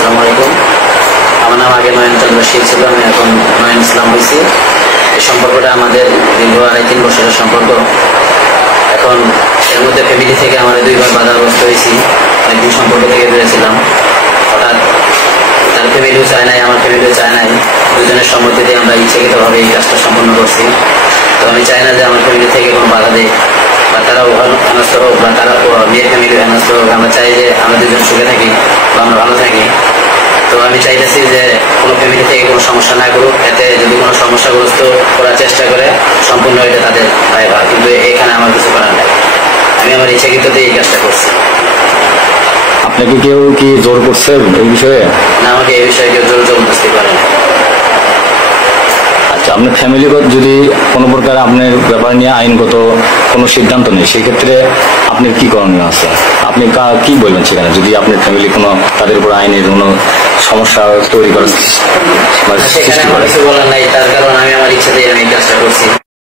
আসসালামু আলাইকুম। আমার নাম আগে নয়ন চন্দ্র শীল ছিল, আমি এখন নয়ন ইসলাম হয়েছি। এই সম্পর্কটা আমাদের দীর্ঘ 2.5-3 বছরের সম্পর্ক। এখন এর মধ্যে ফ্যামিলি থেকে আমাদের 2বার বাধাগ্রস্ত হয়েছি। অনেকদিন সম্পর্ক থেকে বেড়েছিলাম, হঠাৎ তার ফ্যামিলিও চায় নাই, আমার ফ্যামিলিও চায় নাই। দুজনের সম্মতিতে আমরা ইচ্ছাকৃতভাবে এই কাজটা সম্পন্ন করছি। তো আমি চাই না যে আমার ফ্যামিলি থেকে কোনো বাধা দেয় বা তারাও হেনস্থ হোক বা তারা মেয়ের ফ্যামিলি হেনস্থ হোক। আমরা চাই যে আমরা দুজন সুখে থাকি বা আমরা ভালো থাকি। তো আমি চাইতেছি যে কোনো ফ্যামিলি থেকে কোনো সমস্যা না করুক, এতে যদি কোনো সমস্যাগ্রস্ত করার চেষ্টা করে সম্পূর্ণ এটা তাদের দায়ভার, কিন্তু এখানে আমার কিছু করার নেই। আমি আমার ইচ্ছাকৃততেই এই কাজটা করছি। আপনাকে কেউ কি জোর করছে এই বিষয়ে? না, আমাকে এই বিষয়ে কেউ জোর জবরদস্তি করে না। আচ্ছা, আপনার ফ্যামিলিগত যদি কোনো প্রকার আপনার ব্যাপার নিয়ে আইনগত কোনো সিদ্ধান্ত নেই, সেই ক্ষেত্রে আপনার কি করণীয় আছে? আপনি কি বলবেন সেখানে যদি আপনার ফ্যামিলি কোনো তাদের উপর আইনের কোনো সমস্যা তৈরি করার সেখানে আমার কিছু বলার নাই।